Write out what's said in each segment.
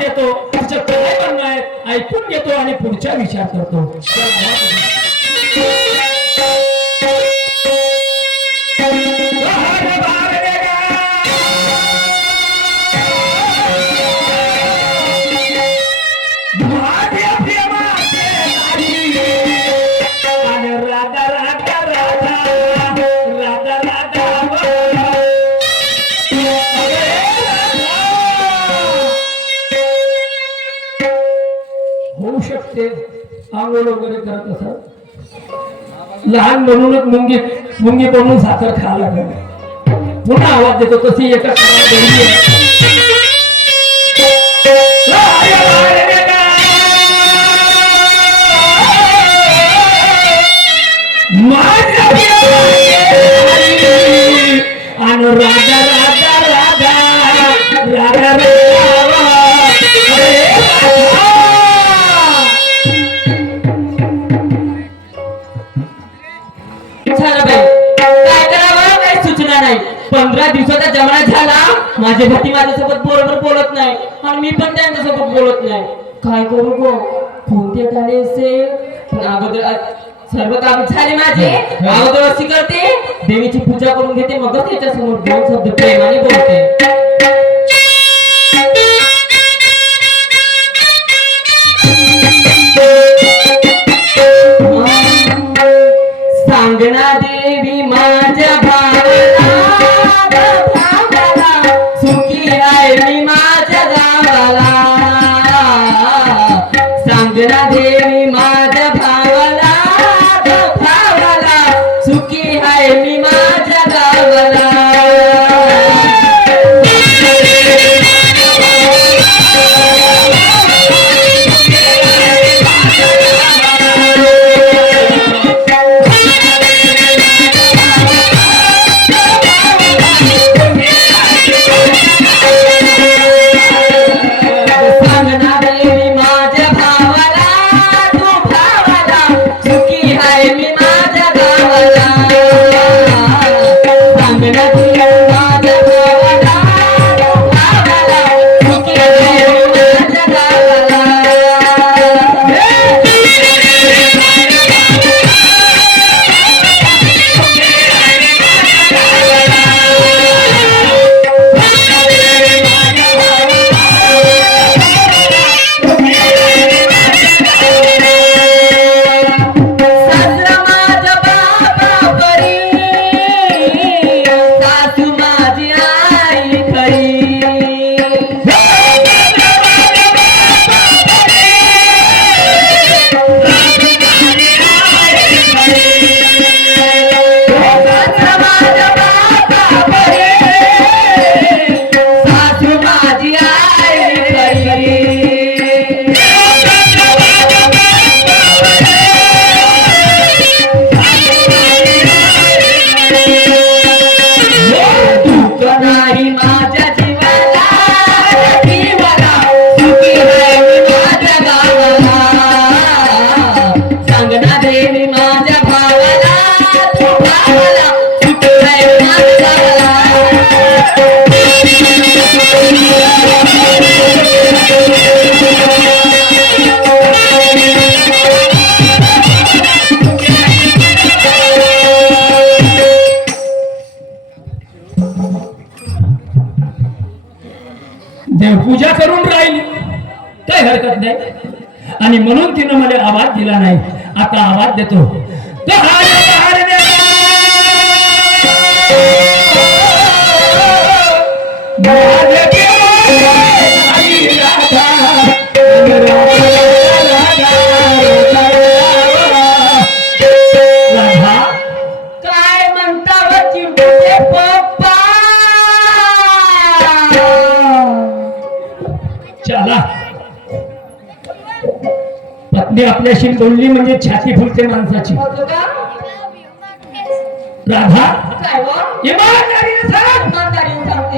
येतो तुझं काय म्हणणं आहे ऐकून घेतो आणि पुढचा विचार करतो. होऊ शकते आंघोळ वगैरे करत असत लहान म्हणूनच मुंगी बनवून साखर खायला लागला पुन्हा आवाज देतो तशी एका आणि राधा राधा राधा राधा काय करावं काही सुचना नाही. 15 दिवसाचा जमाना झाला माझे भती माझ्यासोबत बरोबर बोलत नाही आणि मी पण त्यांच्यासोबत बोलत नाही. काय करू गो कोणते गाणे पण अगोदर सर्व काम झाले माझे. अगोदर अशी करते देवीची पूजा करून घेते मगच त्याच्या समोर 2 शब्द प्रेमाने बोलते. सांगना देवी माझ्या भावाला सुखी आहे मी माझ्या गावाला. सांगना देवी माझ्या भावाला सुखी आहे मी माझ्या गावाला. देवपूजा करून राहिली काही हरकत नाही आणि म्हणून तिनं मला आवाज दिला नाही. आता आवाज देतो. काय म्हणता चिंटूचे पप्पा. चला पत्नी आपल्याशी बोलली म्हणजे छाती फुलते माणसाची. राधा इमानदारीने सांग.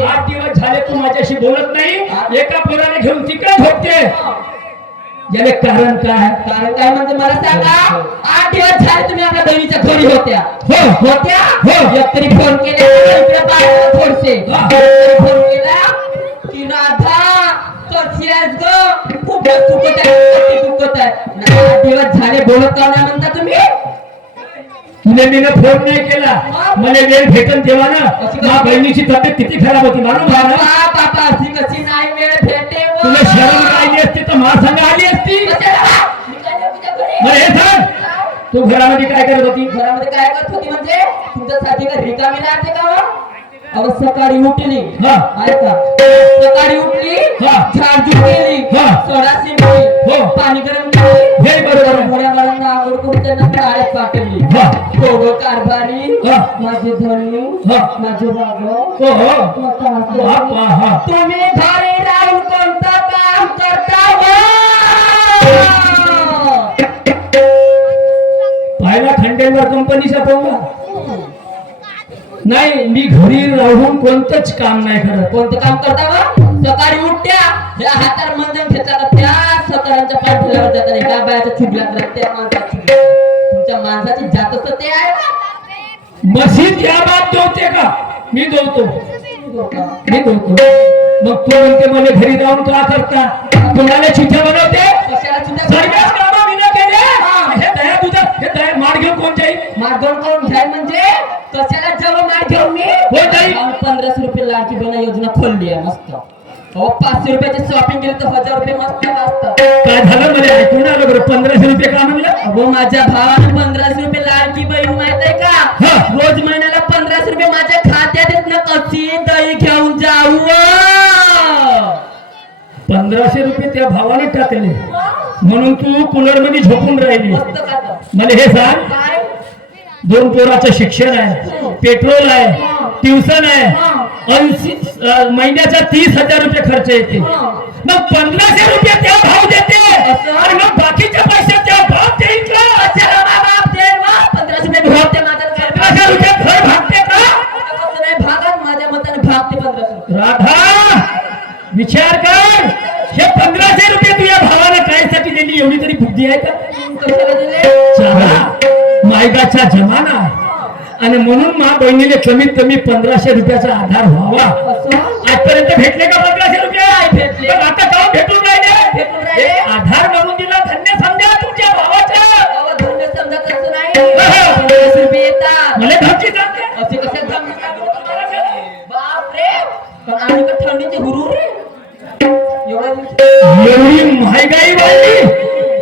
8 दिवस झाले तू माझ्याशी बोलत नाही एका पोराने घेऊन तिकडे झोपते याले कारण काय. कारण काय म्हणजे मला सांगा. 8 दिवस झाले तुम्ही आपल्या बहिणीच्या घरी होत्या. हो एकतरी फोन केला इकडे पाहिजे थोडसे फोन केला की राधा कशी आहेस ग चुकत आहे चुकत आहे 8 दिवस झाले बोलत का नाही म्हणता तुम्ही तुला मी फोन नाही केला मला वेळ भेटन तेव्हा ना माझ्या बहिणीची तब्येत किती खराब होती मालूम आहे ना बाबा अशी कशी नाही वेळ भेटे तुला शरम राहिली असती तर माझ्या संग आली असती मला हे सांग तू घरामध्ये काय करत होती घरामध्ये काय करत होती म्हणजे तुमच्यासाठी का रिकामी राहते का हो? अहो सकाळी उठली हा. ऐका सकाळी उठली हा. झाडझूड केली हा. सोडा शिंपली हो. पाणी गरम केली हे बरोबर आहे. मोठ्या मुलांना आंघोळ करून त्यांना शाळेत पाठवली हा. हो कारभारी हा. माझे धनी हा. माझे बाबा हो हो हा. तुम्ही घरी राहून कोणतं काम करता हो? पाहिला खंडेलवार कंपनीचा पोंगा नाही मी घरी राहून कोणतंच काम नाही करत कोणतं काम करता हो? सकाळी उठत्या या हातावर मंजन घेतला का त्या सकाळच्या पाठीवर जाता नाही का बायाच्या चुगल्यात त्या माणसाची तुमच्या माणसाची जातच ते आहे मशीन या बात ठेवते का मी धुवतो मी धुवतो मग तू म्हणते मला घरी जाऊन का करता कुणाला चिठ्ठ्या बनवते कशाला चिंता सर्वच कामं मी न केले हे दया तुझा हे दया मार घेऊन कोण जाईल मागवून करून घ्याय म्हणजे कशाला जेव्हा मार घेऊन मी हो जाईल 1500 रुपये लाडकी बहीण योजना खोलली आहे मस्त हो 500 रुपयाची शॉपिंग केली तर 1000 रुपये मस्त असतात काय झालं मला ऐकून आलं बरं 1500 रुपये का म्हणलं अहो माझ्या भावाने 1500 रुपये लाडकी बहीण माहित आहे का हा. रोज महिन्याला 1500 रुपये माझ्या खात्यात येत ना कशी दही घेऊन जाऊ 1500 रुपये त्या भावाने टाकले म्हणून तू कूलर मध्ये झोपून राहिली मस्त खातं मला हे सांग काय 2 पोराचं शिक्षण आहे पेट्रोल आहे ट्युशन आहे 80 महिन्याचा 30,000 रुपये खर्च येते मग 1500 रुपये त्या भाव देते आणि मग बाकीच्या पैसे त्या भाव देईल का 1500 रुपये भागते माझ्या 1500 रुपये घर भागते का नाही भागात माझ्या मताने भागते 1500 राधा विचार कर हे 1500 रुपये तुझ्या भावाला कायसाठी दिली एवढी तरी बुद्धी आहे का कशाला दिले चला मायगाचा जमाना आहे आणि म्हणून मा बहिणीने कमीत कमी 1500 रुपयाचा आधार व्हावा आजपर्यंत भेटले का 1500 रुपये भेटले. पण आता का भेटून राहिले भेटून राहिले. हे आधार म्हणून दिला धन्य समजा तुमच्या भावाचा अहो, धन्य समजत असं नाही 1500 रुपये येतात मला धमकी जाते असे कसे बापरे पण आणि का थंडीची हुरूर रे एवढ्या दिवशी एवढी महागाई वाढली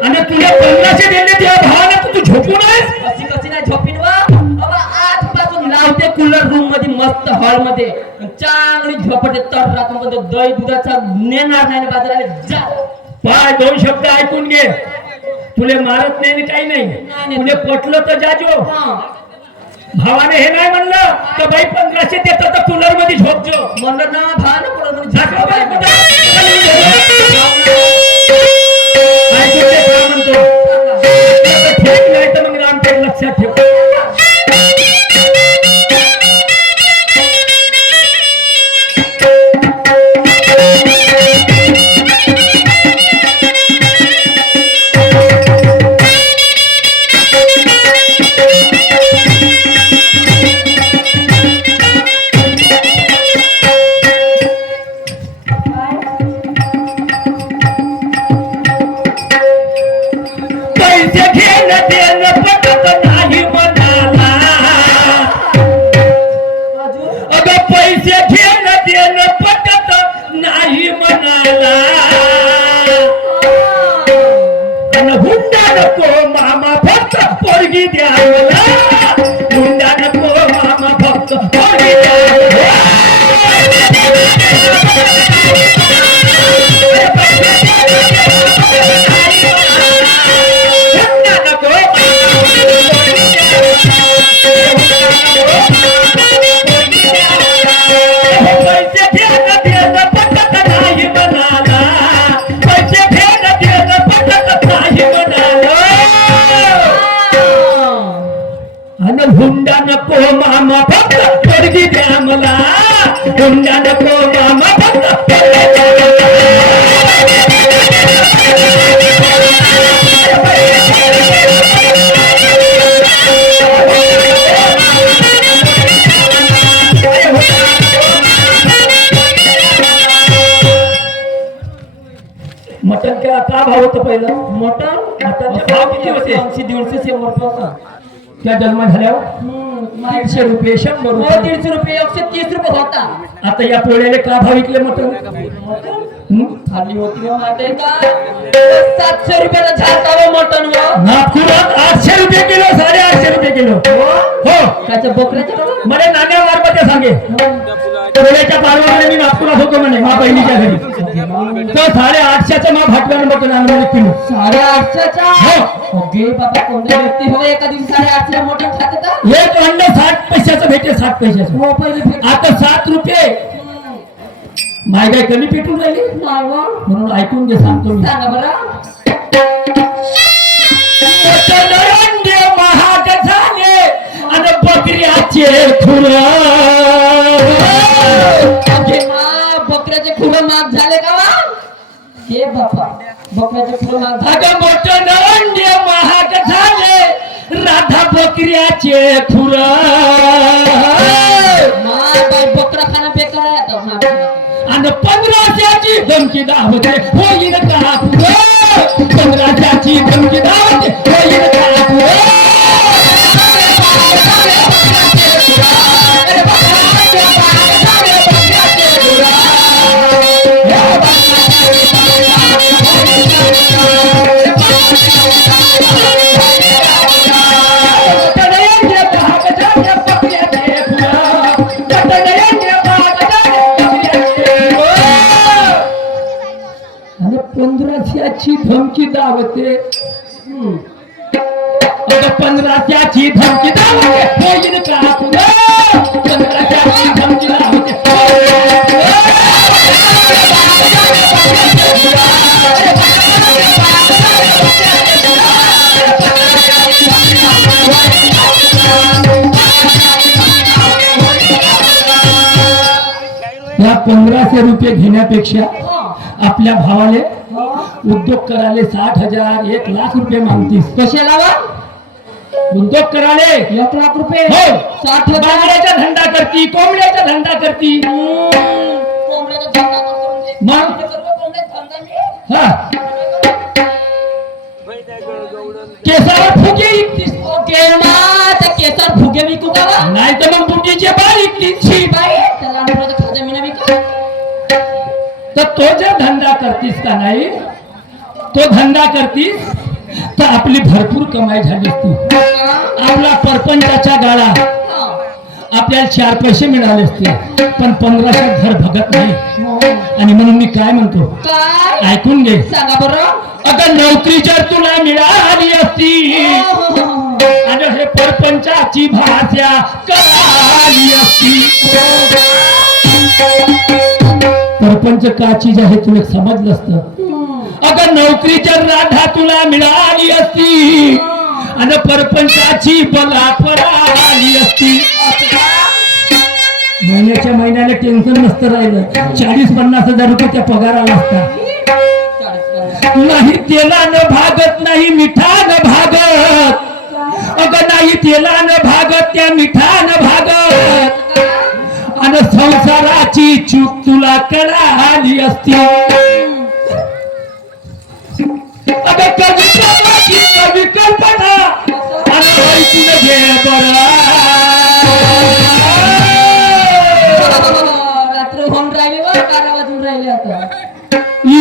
आणि तुला 1500 दिले त्या भावाला तू झोपून आहेस अशी कशी नाही झोपीन वा बाबा आजपासून लावते कूलर रूम मध्ये मस्त हॉल मध्ये चांगली झोपते तर रात्रमध्ये दही दुधाचा नेणार नाही बाजाराला जा पाय 2 शब्द ऐकून घे तुले मारत नाही आणि काही नाही तुले पटलं तर जाजो भावाने हे नाही म्हणलं तर बाई 1500 देतात तर कूलर मध्ये झोपजो म्हणलं ना भावाने कूलर मध्ये झाकलं बाई झोपायला. ऐकून घे काय म्हणतो आता ठेक नाही तर मग रामटेक लक्षात ठेव पैसे घेणं देणं पटत नाही मनाला अगं पैसे घेणं देणं पटत नाही मनाला आणि हुंडा नको मामा फक्त पोरगी द्या मला हुंडा नको मामा फक्त पोरगी द्या पैसे घेणं देणं पटत नाही मनाला पैसे घेणं देणं पटत नाही मनाला मटन का भाव होतं पहिलं? मटन मटनचे भाव किती होते? 150 100 त्या जन्म झाल्यावर 150 रुपये 100 रुपये 150 रुपये 130 रुपये होता. आता या पोळ्याला का भाव विकले मटन? खाली होती माहिती का 700 रुपयाला झालता हो मटन व नागपुरात 800 रुपये किलो 850 रुपये किलो हो त्याच्या बोकड्याच्या मला नाण्या मार्फत सांगे पोळ्याच्या पारवाला मी नागपुरात होतो म्हणे मा बहिणीच्या घरी तर 850चा मा भाटव्यानं मटन आणलं किलो 850चा हो ओके बाबा कोणत्या व्यक्ती हो एका दिवशी 850 मटन खाते का एक अंड 60 पैशाचं भेटे 60 पैशाचं हो पहिले आता 7 रुपये माय काय कमी पेटून राहिली नाही वा म्हणून ऐकून घे सांगतो मी सांगा बरं मटण अंडे महाग झाले आणि बकऱ्याचे खुर बकऱ्याचे खुरं महाग झाले का वा हे बापा बकऱ्याचे खुरं महाग झाले अगं मटण अंडे महाग झाले राधा बकऱ्याचे खुर बकरा खाणं बेकार आहे आता महाग आणि 1500ची धमकी दावते होईल का पुरं 1500ची धमकी दावते होईल का पुरं आणि 1500ची धमकी दावते 1500ची धमकी दावते होईल का पुरं 1500ची धमकी दावते या 1500 रुपये घेण्यापेक्षा आपल्या भावाले उद्योग कराले 60,000 1,00,000 रुपये मागतीस कशाला वा उद्योग कराले 1,00,000 रुपये हो 60,000 बांगड्याचा धंदा करती कोंबड्याचा धंदा करती कोंबड्याचा धंदा करतो मग कोंबड्याचा धंदा मी हा केसावर फुगे विकतीस ओके ना त्या केसात फुगे विकू का वा नाही तर मग बुटीचे बाल विकतीस छी बाई त्याला अनुराचा खाजा मी नाही विकू तर तो जर धंदा करतीस का नाही तो धंदा करतीस तर आपली भरपूर कमाई झाली असती आपला परपंचाच्या गाळा आपल्याला 4 पैसे मिळाले असते पण 1500 घर भगत नाही आणि म्हणून मी काय म्हणतो काय ऐकून घे सांगा बरं अगं नोकरी जर तुला मिळाली असती आणि हे परपंचाची भाषा कळाली असती परपंच का चीज आहे तुला समजलं असतं अगं नोकरी जर राधा तुला मिळाली असती आणि परपंचाची बलात्कार आली असती महिन्याच्या महिन्याला टेन्शन नसतं राहिलं 40-50 हजार रुपये त्या पगाराला असतात नाही तेला न भागत नाही मिठा न भागत अगं नाही तेला न भागत त्या मिठा न भागत आणि संसाराची चूक तुला कळाली असती अगं कवी कल्पना आणि ऐकून घे बरं रात्र होऊन राहिले वा 12 वाजून राहिले आता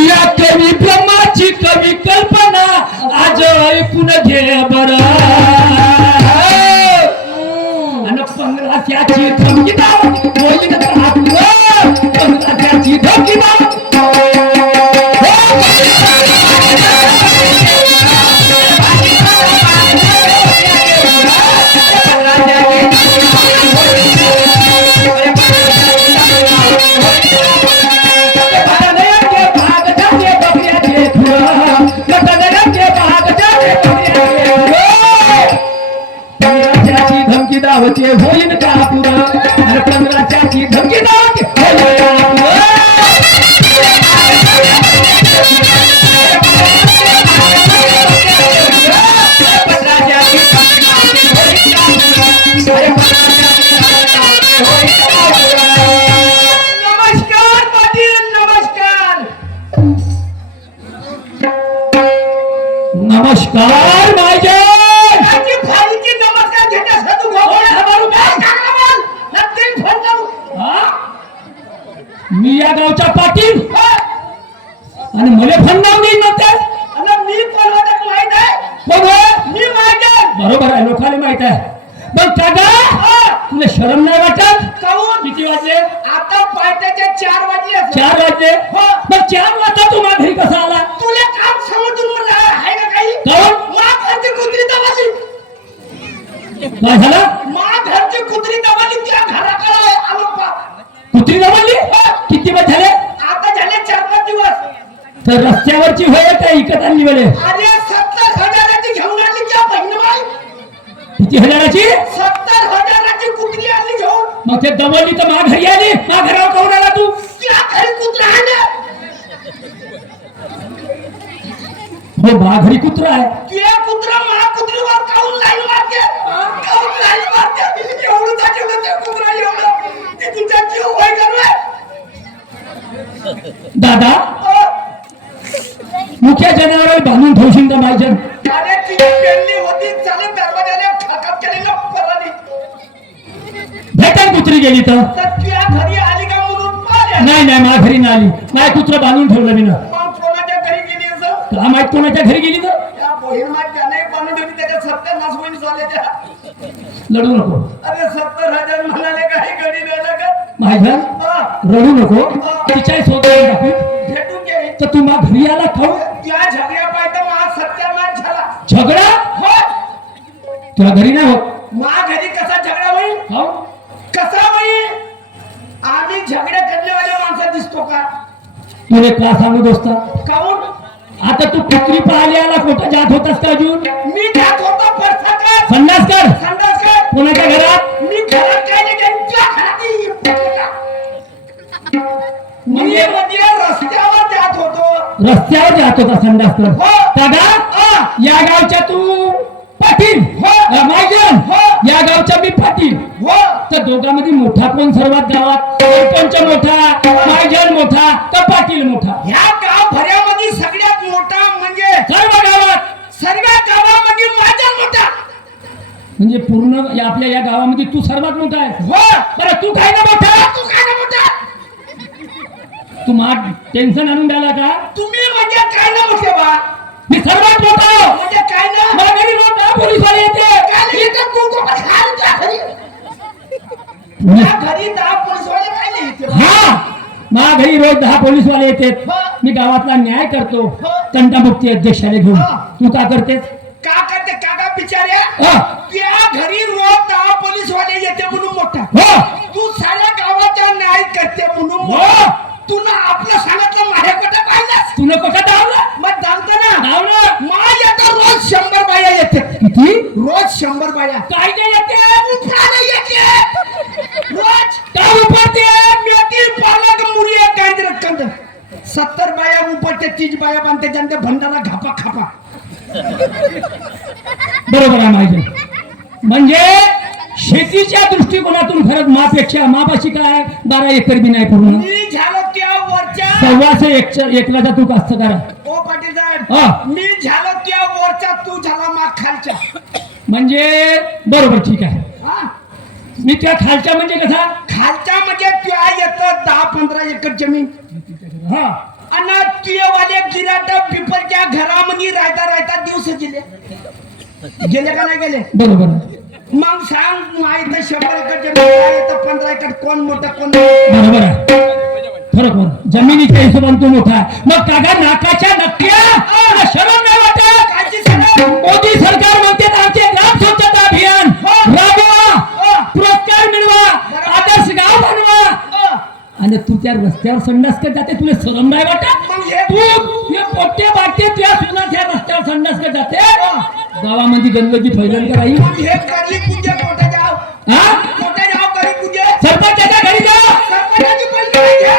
या कवी ब्रह्माची कवी कल्पना आज ऐकून घे बरं आणि 1500ची धमकी दाव होईल का पुरं 1500ची धमकी दाव भाग जाने बकरिया नमस्कार महाजन. आजी फाईलची नमस्कार घेण्यासाठी तू नक्की फोन करू. हा? मी या गावचा पाटील आणि मला फोन नाव देईन नंतर. आणि मी कोण होतं माहित आहे? कोण आहे? मी महाजन. बरोबर आहे, लोकांना माहित आहे. पण काका तुला शरम नाही वाटत? काहून? किती वाजले? आता पायथ्याचे 4 वाजले असं. 4 वाजले. हो. मग 4 वाजता तू माझ्या घरी कसा आला? तुला काम समजून म्हणलं आहे का काही? काहून? मा घरची कुत्री दवाली. काय झालं? मा घरची कुत्री दवाली त्या घराकडे आलो पा. कुत्री जमली? किती वेळ झाले? आता झाले 4-5 दिवस. तर रस्त्यावरची होय का इकत आणली वेळे? अरे 70,000ची घेऊन आली त्या बहिणीबाई. किती हजाराची? 70,000ची कुत्री आली घेऊन. मग ते दमवली तर मा घरी आली. मा घरावर काहून आला तू? त्या घरी कुत्रा आले. हो, मा घरी कुत्रा आहे. त्या कुत्रा मा कुत्रीवर काऊन लाईन मारते? काऊन लाईन मारते? एवढं दाखवलं ते कुत्रा एवढं. ते तुझा जीव होय का रे? दादा अ, मुख्य जनावर बांधून ठेवशील का महाजन? अरे ती पेरली होती चालत दरवाजाने खाकाप केलेलं पोराने. भेटायला कुत्री गेली तर? तर त्या घरी आली का म्हणून पाहिलं. नाही नाही, मा घरी नाही आली. माझ्या कुत्रा बांधून ठेवलं मी ना. मग कोणाच्या घरी गेली असं? का माहित कोणाच्या घरी गेली तर? त्या बहिणमात त्याने बांधून ठेवली त्याच्या 70 होईन झाले त्या. लढू नको अरे 70,000 म्हणाले काही घरी नाही लागत. महाजन. हा, रडू नको. तिच्या सोबत दाखवी. भेटून घे. तर तू मा घरी आला खाऊ? त्या झगड्या पाहिजे मा सत्यानाश झाला. झगडा? हो, तुला घरी नाही होत मा घरी कसा झगडा होईल? खाऊ? कसा होईल? आम्ही झगडे करण्यावाल्या माणसं दिसतो का? तुले का सांगू दोस्ता? काऊन? आता तू कुत्री पाहायला आला कुठं जात होतास का अजून? मी जात होतो परसाकर, संडास कर. संडासकर. कोणाच्या घरात? मी घरात काय नाही केलं, त्या घरात मी म्हणजे रस्त्यावर जात होतो. रस्त्यावर जात होता संडास कर. हो. दादा या गावच्या तू पाटील. हो. महाजन हो. या गावचा मी पाटील. हो, तर दोघांमध्ये मोठा कोण सर्वात गावात? सरपंच मोठा, महाजन मोठा का पाटील मोठा? ह्या गाव भऱ्यामध्ये सगळ्यात मोठा म्हणजे सर्व गावात सर्व गावामध्ये माझा मोठा. म्हणजे पूर्ण आपल्या या गावामध्ये तू सर्वात मोठा आहे. हो, बरं तू काय ना मोठा? तू काय ना मोठा? तू मा टेन्शन आणून द्याला का? तुम्ही म्हणजे काय ना मोठे बा? मी सर्वात मोठा. म्हणजे काय ना? मला घरी मोठा पोलीसवाले येते. काय येतं तू तो पण खाल त्या घरी. मी- त्या घरी 10 पोलीसवाले काय नाही येते. हा मा घरी रोज 10 पोलीसवाले येतात. हो. मी गावातला न्याय करतो. हो. तंटामुक्ती अध्यक्षाला घेऊन. हो. तू का करतेस? का करते काका बिचाऱ्या? हा. त्या घरी रोज 10 पोलीसवाले येते म्हणून मोठा. हो. तू साऱ्या गावाचा न्याय करते म्हणून हो. मोठा. तू ना आपलं सांगितलं माझ्या कुठं पाहिलंस? तुला कसं धावला? मग जाणतं ना धावलं. मा येतं रोज 100 बाया येते. किती? रोज 100 बाया. काय नाही येते? उफाळा येते. रोज का उपरते? मेथी पालक मुली गांजर कंद 70 बाया उपटते 30 बाया बांधते त्यांचे भंडारा घापा खापा. बरोबर आहे माझे. म्हणजे शेतीच्या दृष्टिकोनातून खरंच मापेक्षा मापाशी काय 12 एकर बी नाही पूर्ण. मी झालो त्या वरच्या 1.25 एकराचा तू कास्तकार आहे. ओ पाटील हा. साहेब, मी झालो त्या वरच्या तू झाला मा खालच्या. म्हणजे बरोबर ठीक आहे. हा, मी त्या खालच्या म्हणजे कसा? खालच्या म्हणजे त्या येतं 10-15 एकर जमीन. हा आणि तुझेवाले गिराट पिपलच्या घरामध्ये राहता दिवस गेले का नाही गेले? बरोबर आहे. मग सांग माहित 100 एकर जमीन काय येतं 15 एकर कोण मोठं कोण नाही? बरोबर आहे. खरोखर जमिनीच्या हिशोबाने तू मोठा आहे. मग काका नाकाच्या नक्क्या शरम नाही वाटत? कायची सगळं मोदी सरकार म्हणते आमचे ग्राम स्वच्छता अभियान राबवा, पुरस्कार मिळवा, आदर्श गाव बनवा, आणि तू त्या रस्त्यावर संडास कर जाते. तुला शरम नाही वाटत? मग हे तू हे पोट्टे बाटते त्या सुना त्या रस्त्यावर संडास कर जाते. गावामध्ये गणपती फैलन करायला मग हे कधी पूजे कोठे जाव? हा कोठे जाव कधी पूजे? सरपंचाच्या घरी जा. सरपंचाची पैसे नाही घ्या.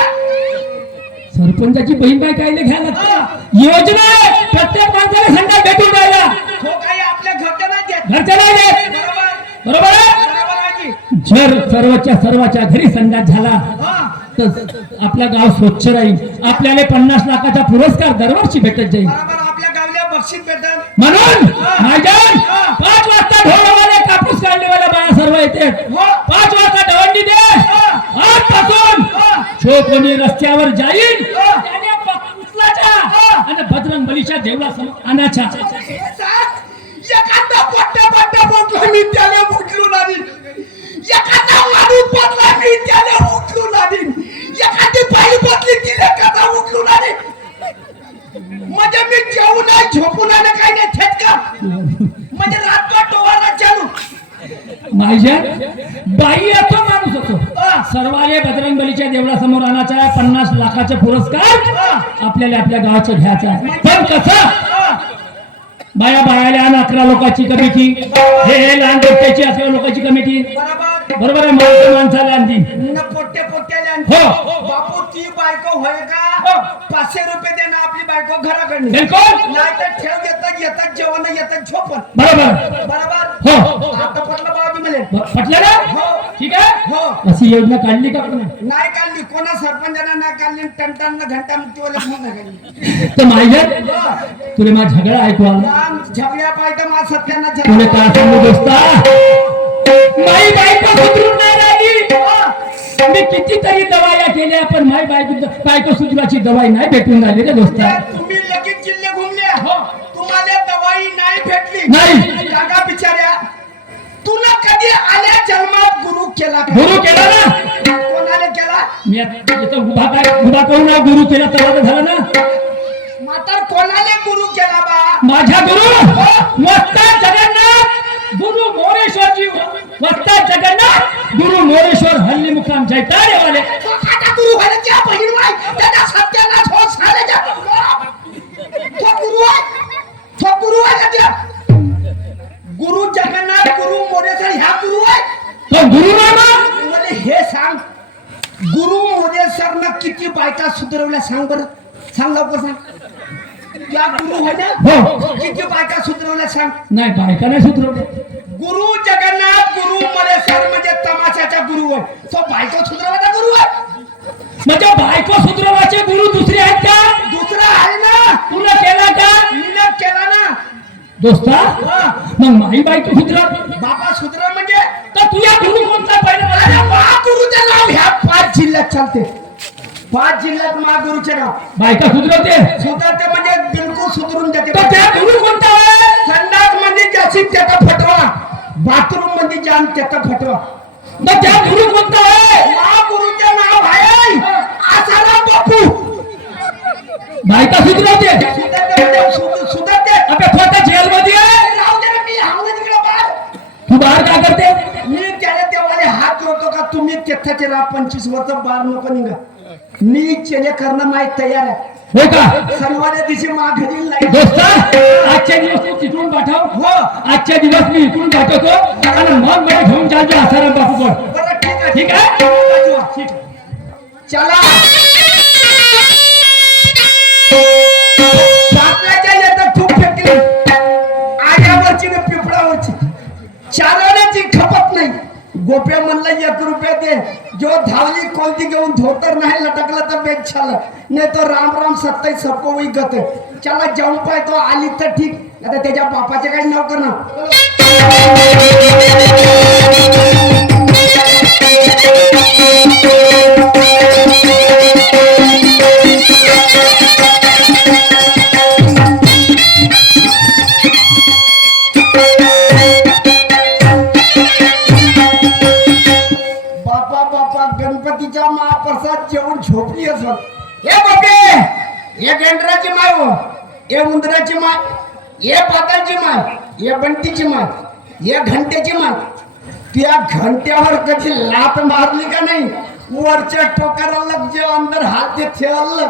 सरपंचाची बहीण बाई कायले घ्यायला लागते? योजना आहे. प्रत्येक माणसाला संडास भेटून राहिला. हो काही आपल्या घरच्या नाही देत. घरच्या नाही देत. बरोबर बरोबर आहे. बरोबर आहे की? जर सर्वाच्या घरी संडास झाला हा, तर आपला गाव स्वच्छ राहील. आपल्याला 50 लाखाचा पुरस्कार दरवर्षी भेटत जाईल. बरोबर आपल्या गावल्या बक्षीस भेटत म्हणून महाजन 5 वाजता ढोलवाले कापूस काढलेवाल्या बाया सर्व येते 5 वाजता दवंडी दे आजपासून जो कोणी रस्त्यावर जाईल त्याने उचलाचा आणि बजरंग बलीच्या देवळा समोर आणायचा. एखादा पट्टा बोलतो मी त्याला उठलून आली, एखादा माणूस बदला मी त्याला उठलून आली, एखादी बाई बदली तिला कसा उठलून आली. म्हणजे मी जेवू नाही झोपून आलं काही नाही थेट का म्हणजे रातभर टोवारा चालू. महाजन बाई असो माणूस असो सर्वाले बजरंग बलीच्या देवळा समोर आणायचा 50 लाखाचा पुरस्कार आपल्याला आपल्या गावाचा घ्यायचा आहे. पण कसं बाया बायाला आणि 11 लोकांची कमिटी हे लहान पोट्याची 11 लोकांची कमिटी बरोबर आहे. माणसाला आणली पोट्याला हो. बापू ती बायको होय का 500 रुपये देणं आपली बायको घराकडे बिलकुल नाही तर ठेव येतात जेवण येतात झोपण बरोबर बरोबर. हो आता पटलं बाबा मिळेल पटलं ना हो. ठीक आहे. हो अशी योजना काढली का कोणी नाही काढली कोणा सरपंचांना नाही काढली टनटन घंटा मुक्तीवाला फोन नाही काढली. तर महाजन तुला माझा झगडा ऐकू आला झगड्या पाहिजे मला सत्यांना तुला काय सांगू दोस्ता माई बायको सुधरून नाही राहिली. मी कितीतरी दवाया केल्या पण माई बायको सुधराची दवाई नाही भेटून राहिली रे दोस्ता. तुम्ही लगेच जिल्हे घुमले तुम्हाला दवाई नाही भेटली नाही. काका बिचाऱ्या तुला कधी आल्या जन्मात गुरु केला का? गुरु केला ना कोणाला केला मी आता इथं उभा करून ना गुरु केला तर झालं ना. मातर कोणाला गुरु केला बा माझ्या गुरु वस्ताद जगन्नाथ गुरु मोरेश्वरजी वस्ताद जगन्नाथ गुरु मोरेश्वर हल्ली मुकाम जैतारे वाले तो आता गुरु व्हायला त्या बहीण माय त्याच्या सत्यानाश हो साल्याच्या तो गुरु आहे का त्या गुरु जगन्नाथ गुरु मोरेश्वर ह्या गुरु आहे तो गुरु नाही मग मला हे सांग गुरु मोरेश्वरनं किती बायका सुधरवल्या सांग बरं सांग लवकर सांग त्या गुरु होय ना हो किती बायका सुधरवल्या सांग नाही बायका नाही सुधरवले. गुरु जगन्नाथ गुरु मोरेश्वर म्हणजे तमाशाचा गुरु आहे तो बायको सुधरवायचा गुरु आहे. म्हणजे बायको सुधरवाचे गुरु दुसरे आहेत का दुसरा आहे ना तुला केला का मीनं केला ना दोस्ता मग माई बायको सुधरव बाबा सुधरा म्हणजे तर तुझ्या गुरु कोणता पहिले मला अरे सांग. महागुरुचं नाव ह्या 5 जिल्ह्यात चालते 5 जिल्ह्यात महागुरुचे नाव बायका सुधरवते सुधरते म्हणजे बिलकुल सुधरून तर जाते. त्या गुरु कोणता आहे संडास म्हणजे ज्याची त्याचा फटवा बाथरूम मध्ये जाम त्याचा फटवा तर त्या गुरु कोणता आहे महागुरुचे नाव आहे आसाराम बापू. बायका सुधरवते सुधरते म्हणजे सुधरते अबे स्वतः जेल मध्ये आहे राहू दे ना, मी हावलं तिकडे बाहेर तू बाहेर काय करते मी त्याला तेव्हा हात जोडतो का तुम्ही तेथाचे राहा 25 वर्ष बाहेर नको निघा मी चेले करणं माहीत तयार आहे. हो का शनिवारी दिवशी माघारी नाही दोस्ता आजच्या दिवस तू तिकडून पाठव हो आजच्या दिवस मी इकडून पाठवतो आणि मग मला घेऊन चालतो आसाराम बापू पण बरं ठीक आहे ठीक आहे? बाजूला. चला बाटल्याच्या येतात खूप फेकली आग्यावरची ना पिपळावरची चाराण्याची खपत नाही. गोप्या म्हणलं 1 रुपया दे जो धावली कोणती घेऊन धोतर नाही लटकलं तर बेच झालं नाही तो राम राम सत्ताई सबको वही गत चला जाऊन पाय तो आली तर ठीक आता त्याच्या बापाचे काही नाव कर ना. गणपतीच्या महाप्रसाद जेवण झोपली असत. हे बापे हे गेंडराची माय हो हे उंदराची माय हे पाताळची माय हे बंटीची माय हे घंट्याची माय त्या घंट्यावर कधी लात मारली का नाही वरच्या टोकाला लग जे अंदर हात दे ठेवलं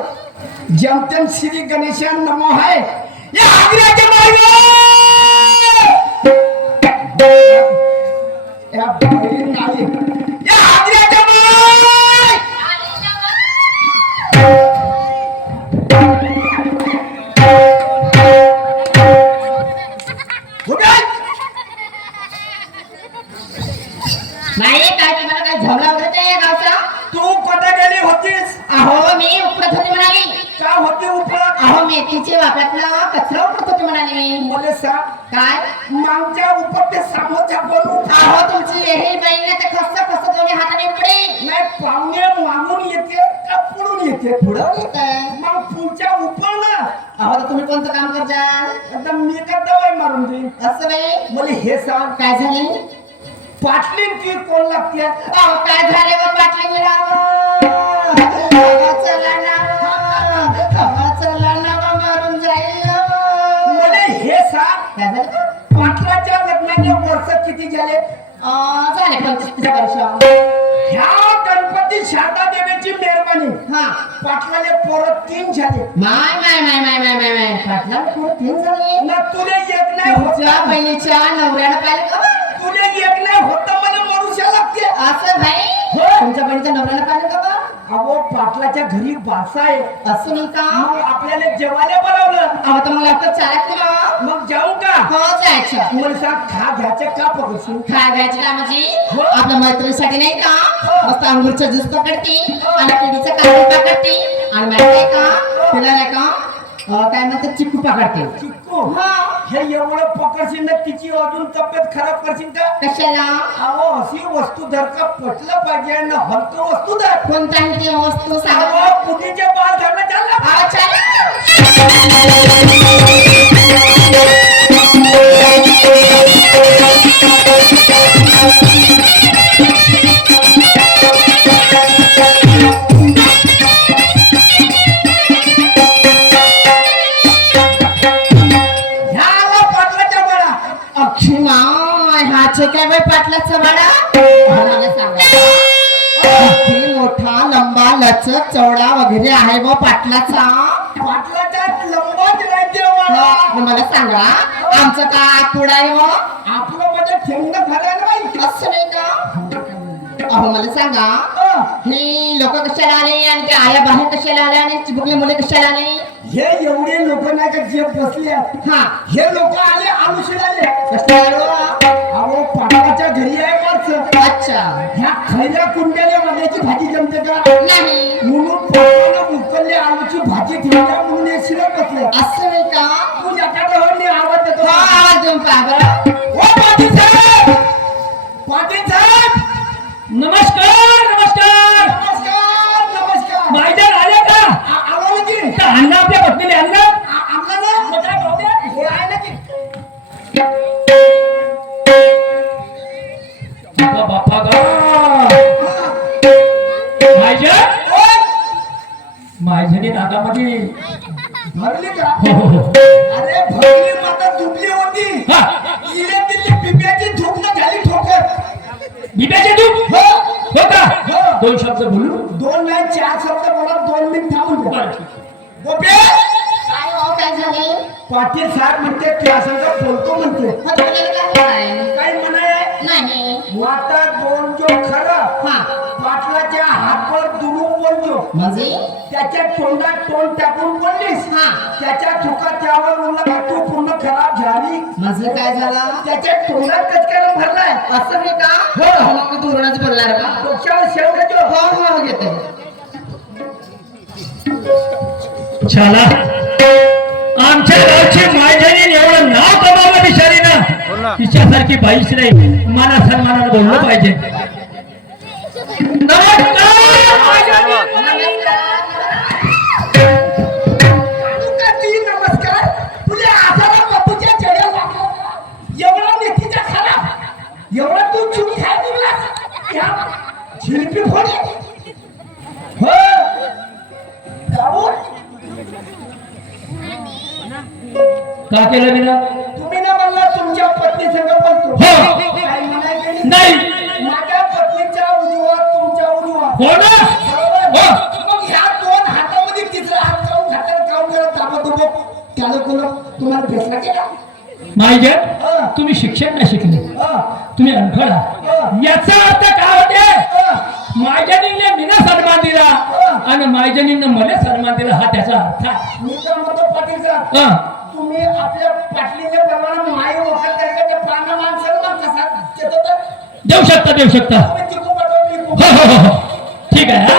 जमतेम श्री गणेशान नमो आहे या आग्र्याची माय या बाई नाही या आग्र्याच्या माय नाही काय तुम्हाला काय झगडा वगैरे आहे गावचा? तू कुठे गेली होतीस? अहो मी उपडत होती म्हणाली. का होती उपळत? अहो मेथीचे वाकडे डब्यातला कचरा उठत होती म्हणाली. मला सांग काय मागच्या उपर ते सामोच्या बनवून अहो तुमची हे बाईने ते खस्स खस्स दोन्ही हाताने उकडे नाही पाहुणे मागून येते का पुढून येते पुढं येतंय. मग पुढच्या उपर ना अहो तर तुम्ही कोणतं काम करता आता मी का दवाई मारून देईन असं बाई मला हे सांग काय झाले पाटली ती कोण लागते अहो काय झाले व बाटली मिळावं चला ना चला ना मारून जाईल ना. मला हे सांग काय झालं पाटलाच्या लग्नाचे वर्ष किती झाले झाले 25 वर्ष. ह्या गणपती शारदा देवीची मेहरबानी हा पाटलाले पोरं 3 झाले माय पाटला पुढे 3 झाले. ना तुले एक नाही होत तुझ्या बहिणीच्या नवऱ्यानं पाहिलं का? तुले एक नाही होत मला मनुष्य लागते असं नाही हो. तुमच्या बहिणीच्या नवऱ्यानं पाहिलं का बा? अहो पाटलाच्या घरी बासा आहे असं नाही का मग आपल्याला जेवायला बोलावलं अहो तर मला आता चालत नाही बा. मग जाऊ का हो जायचं मला सांग खा घ्यायचं का पकडशील खायची कामाची हो. आपल्या मैत्रिणीसाठी नाही का मस्त अंगूरचा ज्यूस पकडते आणि केळीचं काढून पकडते आणि माहिती आहे का तिला नाही का काय म्हणतात चिक्कू पकडते. चिक्कू हा हे एवढं पकडशील ना तिची अजून तब्येत खराब करशील का कशाला अहो अशी वस्तू धर का पटलं पाहिजे ना हलकं वस्तू धर कोणताही ती वस्तू सांगा. अहो पुटीचे बाल धरणं चाललं अहो, चला. ह्याला पाटलाच्या बळा अक्षी माय हाचे काय बाई पाटलाचा वाडा मला सांगा किती मोठा लंबा लचक चौडा वगैरे आहे व पाटलाचा पाटलाच्या लंबाच राहते वाडा मला सांगा आमचं काय पुढं आहे व आपलं म्हणजे ठेंग झालं नाही असं नाही का अहो मला सांगा ही लोक कशाला आले आणि त्या आया बाहेर कशाला आल्या आणि चिबुकले मुले कशाला आले हे एवढे लोक नाही का जे बसले आहेत, हा हे लोक आले आलुशील आले कशाला आलो? अहो पाटलाच्या घरी आहे वाच अच्छा ह्या खैऱ्या कुंड्याला वांग्याची भाजी जमते का नाही म्हणून पाटलानं उकलले आलूची भाजी ठेवल्या म्हणून हे शिरत बसले असं नाही का तू एखाद्या हळणी आवाज देतो हा, आवाज देऊन पहा बरं ओ पाटील साहेब पाटील साहेब नमस्कार नमस्कार नमस्कार नमस्कार मायजन आले का आलो ना की तर अण्णा आपल्या पत्नीने अण्णा आमला ना मग काय भाऊ दे? हे आहे ना की बापा गा मायजन ओय, मायजनी नागामध्ये भरली का हो हो हो अरे भरली माता दुबली होती हा इले दिल्ली बिब्याची धूप न झाली ठोकर बिब्याचे तू हो हो का हो. 2 शब्द बोलू 2 नाही 4 शब्द बोला 2 मिनिट थांबून घ्या. बरं, ठीक. गोपे काय हो काय झाले पाटील साहेब म्हणते क्लासाचा बोलतो म्हणते मग तुम्हाला काय आहे? काय म्हणाय नाही वाटा दोन जो खरं हा पाटलाच्या हातवर दुरून बोलतो म्हणजे त्याच्या तोंडात तोंड टाकून बोललीस हा त्याच्या चुका त्यावर उरला का तू पूर्ण खराब झाली माझं काय झालं त्याच्या तोंडात कचकारा भरलाय असं नाही का हो. मग मी धोरणाचं बोलणार का डोक्यावर शेव घेतो हो हो घेते चला आमच्या गावची मायजनी एवढं नाव कमावलं बिचारीनं तिच्यासारखी बाईच नाही मला सन्मानानं बोललं पाहिजे नमस्कार ती नमस्कार तुझ्या आजारा बापूच्या चेहऱ्या लागला एवढा मेथीचा खाला एवढा तू चूक खाय निघलास या झिलपी फोडे हो काबूल का केलं मी ना तुम्ही ना म्हणला तुमच्या पत्नी संग बोलतो हो. काय म्हणायचं नाही माझ्या पत्नीच्या उजवा तुमच्या उजवा हो ना बरोबर? हो. मग ह्या 2 हातामध्ये तिसरा हात काऊन घातला काऊन करत दाबत उभं त्याला कोण तुम्हाला भेटला की काय? मायजन तुम्ही शिक्षण नाही शिकले तुम्ही अनफळ आहात. याचा अर्थ काय होते मायजनीने मीना सन्मान दिला आणि मायजनीनं मला सन्मान दिला हा त्याचा अर्थ आहे मी तर म्हणतो पाटील साहेब हा. तुम्ही आपल्या पाटलीच्या प्रमाणे माई वखर करण्याच्या प्राण माणसाला कसा देतो तर देऊ शकता तुम्ही तिकू पाठवा मी हो हो हो हो ठीक आहे हा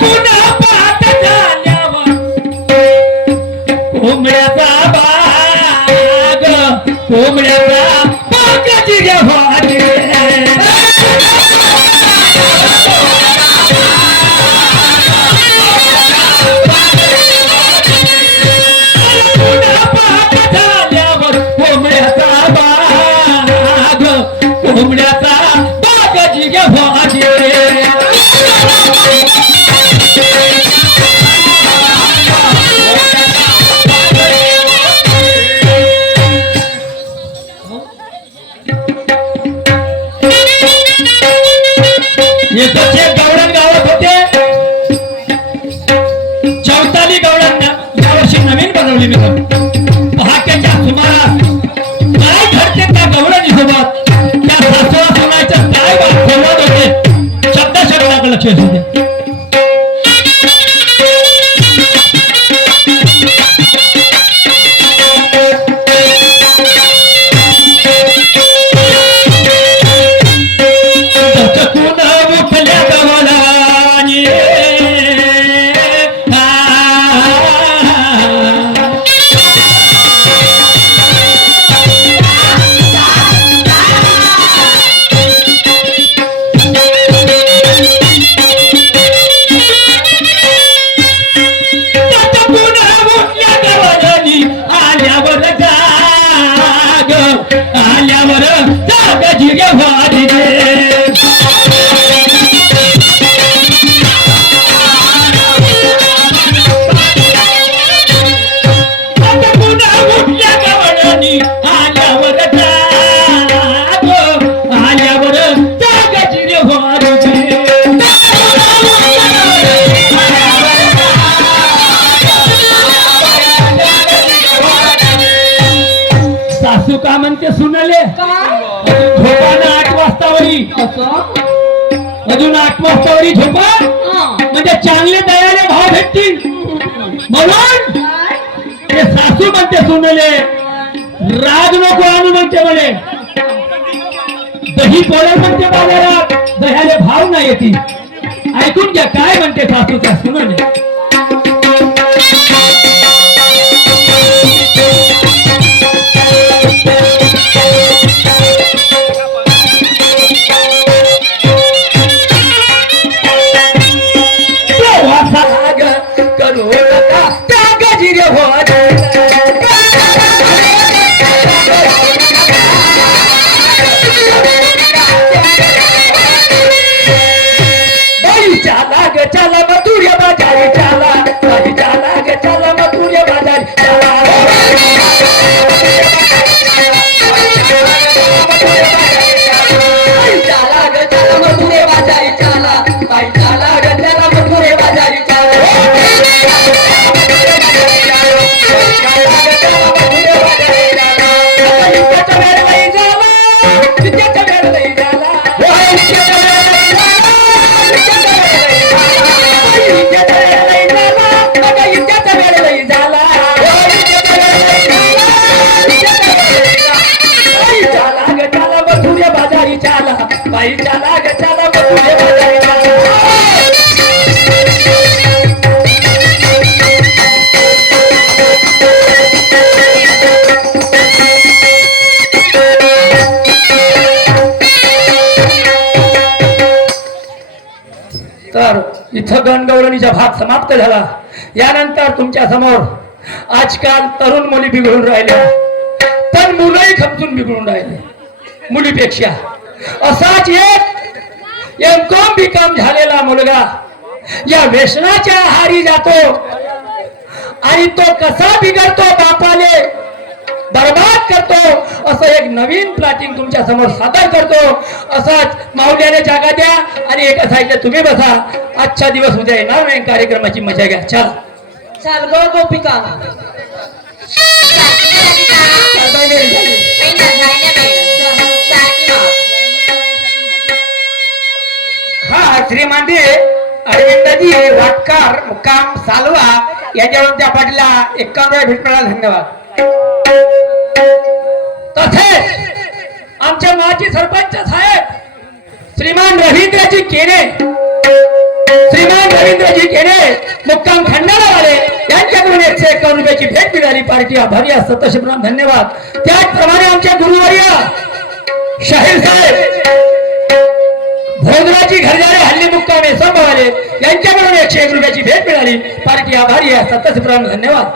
पुन्हा पाठ झाल्यावर कोंबड्याचा बाग कोंबड्याचा बागाची रे वाटे. पुन्हा पाठ झाल्यावर कोंबड्याचा बाग कोंबड्याचा बागाची रे वाटे. येतोचे गवळण गावात होते चौताली गवळण यावर्षी नवीन बनवली मी पहाटेच्या सुमारास काय घडते त्या गवळणी सोबत त्या सासवा सोनायचं काय संवाद होते शब्दाकडे लक्ष होते. सासू का म्हणते सुनले झोपानं 8 वाजता वरी अजून 8 वाजता वरी झोपा म्हणजे चांगले दयाले भाव भेटतील म्हणून ते सासू म्हणते सुनले राग नको आणू म्हणते म्हणे दही पोळ्या म्हणते बाजारात दह्याले भाव नाही येतील. ऐकून घ्या काय म्हणते सासू त्या सुनले. चला मथुरे बाजारी चला चला ग चला मथुरे बाजारी चला चला ग चला मथुरे बाजारी चला चला ग चला मथुरे बाजारी तर इथं गणगौळणीचा भाग समाप्त झाला. यानंतर तुमच्या समोर आजकाल तरुण मुली बिघडून राहिल्या पण मुलंही खपसून बिघडून राहिले मुलीपेक्षा. असाच एक एमकॉम बीकॉम झालेला मुलगा या व्यसनाच्या आहारी जातो आणि तो कसा बिघडतो बापाले बर्बाद करतो असं एक नवीन प्लॉटिंग तुमच्या समोर सादर करतो. असाच माऊल्याने जागा द्या आणि एका साईडला तुम्ही बसा. आजचा दिवस उद्या येणार नाही कार्यक्रमाची मजा घ्या. चल चाल गो गोपिका. हा श्रीमांडे अरविंदजी वाटकर मुक्काम सालवा याच्यावरून त्या पाटीला 51 भेट मिळाला. धन्यवाद. तसेच आमच्या माजी सरपंच साहेब श्रीमान रवींद्रजी केने मुक्काम खंडाला आले, यांच्याकडून 151 रुपयाची भेट मिळाली. पार्टी आभारी असतात. तसे प्रमाण धन्यवाद. त्याचप्रमाणे आमच्या गुरुवर्य शाहीर साहेब भोजराजी घरजारे हल्ली मुक्कामे संभवाले, यांच्याकडून 101 रुपयाची भेट मिळाली. पार्टी आभारी असतात. तसे प्रमाण धन्यवाद.